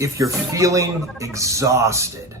If you're feeling exhausted,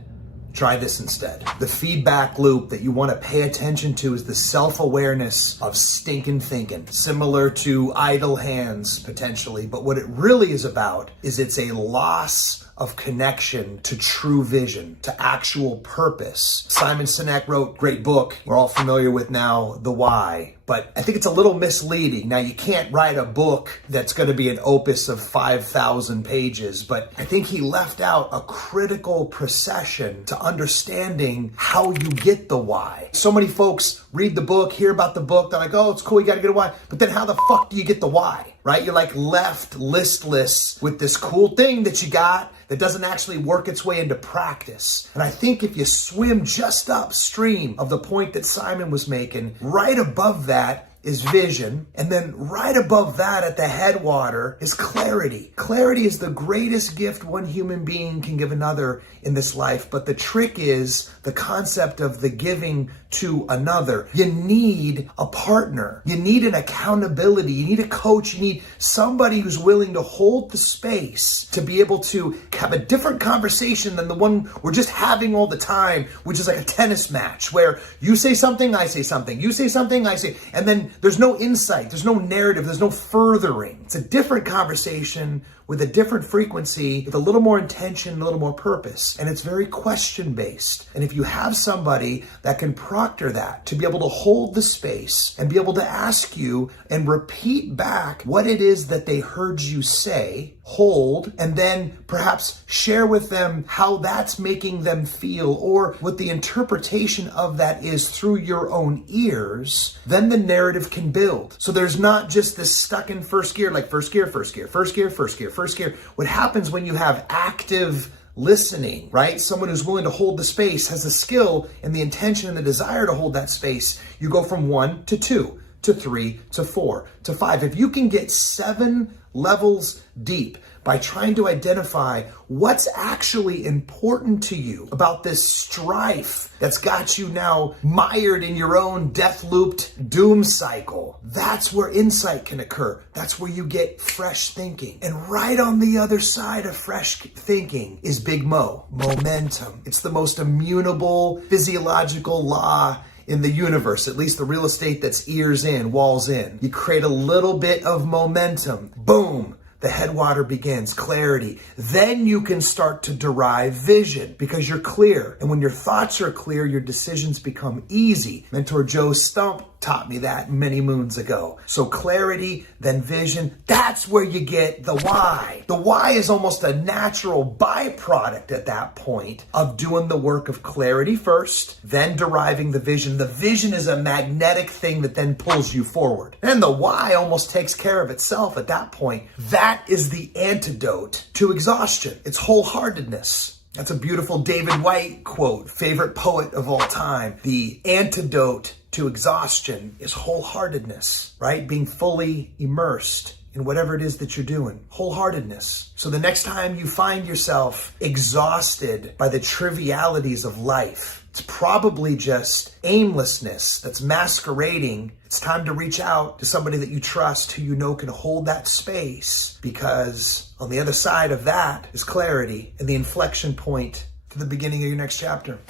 try this instead. The feedback loop that you want to pay attention to is the self-awareness of stinkin' thinking, similar to idle hands potentially. But what it really is about is it's a loss of connection to true vision, to actual purpose. Simon Sinek wrote a great book we're all familiar with now, The Why. But I think it's a little misleading. Now, you can't write a book that's going to be an opus of 5,000 pages, but I think he left out a critical procession to understanding how you get the why. So many folks read the book, hear about the book, they're like, oh, it's cool, you got to get a why. But then how the fuck do you get the why, right? You're like left listless with this cool thing that you got that doesn't actually work its way into practice. And I think if you swim just upstream of the point that Simon was making, right above that is vision, and then right above that at the headwater is clarity. Clarity is the greatest gift one human being can give another in this life, but the trick is the concept of the giving to another. You need a partner. You need an accountability. You need a coach. You need somebody who's willing to hold the space to be able to have a different conversation than the one we're just having all the time, which is like a tennis match where you say something, I say something, you say something, I say, and then there's no insight, there's no narrative, there's no furthering. It's a different conversation with a different frequency, with a little more intention, a little more purpose. And it's very question-based. And if you have somebody that can proctor that, to be able to hold the space and be able to ask you and repeat back what it is that they heard you say, hold, and then perhaps share with them how that's making them feel or what the interpretation of that is through your own ears, then the narrative can build. So there's not just this stuck in first gear, like first gear, first gear, first gear, first gear, first gear. What happens when you have active listening, right? Someone who's willing to hold the space has the skill and the intention and the desire to hold that space. You go from 1 to 2 to 3 to 4 to 5. If you can get 7 levels deep by trying to identify what's actually important to you about this strife that's got you now mired in your own death-looped doom cycle, that's where insight can occur. That's where you get fresh thinking. And right on the other side of fresh thinking is Big Mo, momentum. It's the most immutable physiological law in the universe, at least the real estate that's ears in, walls in. You create a little bit of momentum, boom, the headwater begins, clarity. Then you can start to derive vision because you're clear. And when your thoughts are clear, your decisions become easy. Mentor Joe Stump taught me that many moons ago. So clarity, then vision, that's where you get the why. The why is almost a natural byproduct at that point of doing the work of clarity first, then deriving the vision. The vision is a magnetic thing that then pulls you forward. And the why almost takes care of itself at that point. That is the antidote to exhaustion. It's wholeheartedness. That's a beautiful David White quote, favorite poet of all time. The antidote to exhaustion is wholeheartedness, right? Being fully immersed in whatever it is that you're doing. Wholeheartedness. So the next time you find yourself exhausted by the trivialities of life, it's probably just aimlessness that's masquerading. It's time to reach out to somebody that you trust who you know can hold that space, because on the other side of that is clarity and the inflection point to the beginning of your next chapter.